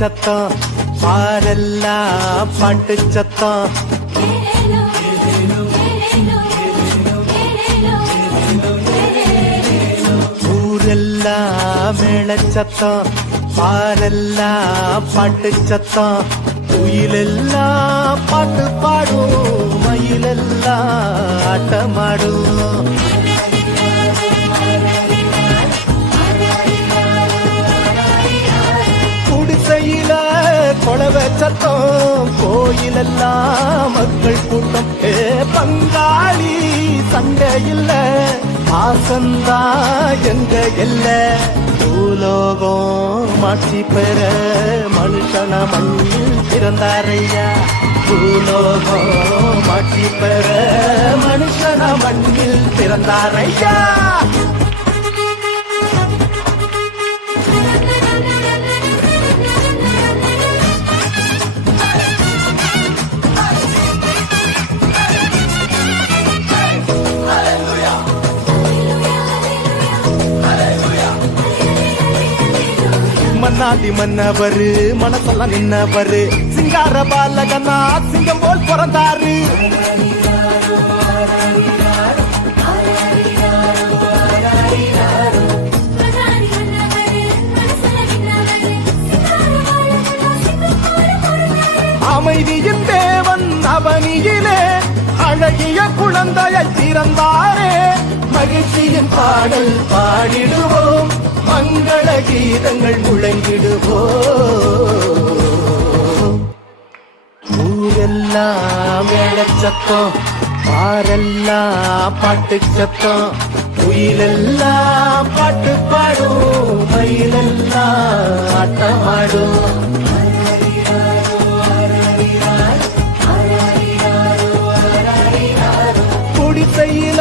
சத்தம் பாரெல்லாம் பாட்டு சத்தம் ஊரெல்லாம் மேள சத்தம் பாரெல்லாம் பாட்டு சத்தம் குயிலெல்லாம் பாட்டு பாடும் மயிலெல்லாம் ஆட்டமாடும் குடிசையில கொலவை சத்தம் கோயிலெல்லாம் மக்கள் கூட்டம் பங்காளி சண்டை இல்ல ஆசந்தா எங்க எல்ல பூலோகம் மாட்சி பெற மனுஷன மண்ணில் பிறந்தாரையா பூலோகம் மாட்சி பெற மனுஷன மண்ணில் பிறந்தாரையா மன்னாடி மன்னவரு மனசெல்லாம் நின்னவரு சிங்கார பாலகனா சிங்கம் போல் பிறந்தாரு அமைதியின் தேவன் அவனியிலே அழகிய குழந்தையை பிறந்தாரே மகிழ்ச்சியின் பாடல் பாடிடுவோம் மங்கள கீதங்கள் முழங்கிடுவோம் ஊரெல்லாம் மேளச்சத்தம் பாரெல்லாம் பாட்டு சத்தம் குயிலெல்லாம் பாட்டு பாடும் மயிலெல்லாம் ஆட்டமாடும் குடிசையில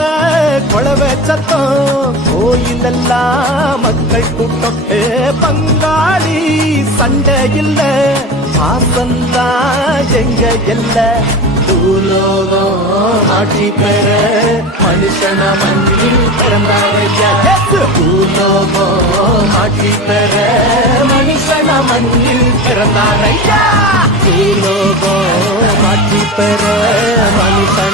கொலவை சத்தம் கோயிலெல்லாம் மக்கள் கூட்டம் பங்காளி சண்டை இல்ல ஆசந்தா எங்க எல்ல பூலோகம் ஆட்சி பெற மனுஷன மண்ணில் பிறந்தாரையா பூலோகம் ஆட்சி பெற மனுஷன மண்ணில் பிறந்தாரையா பூலோகம் ஆட்சி பெற மனுஷன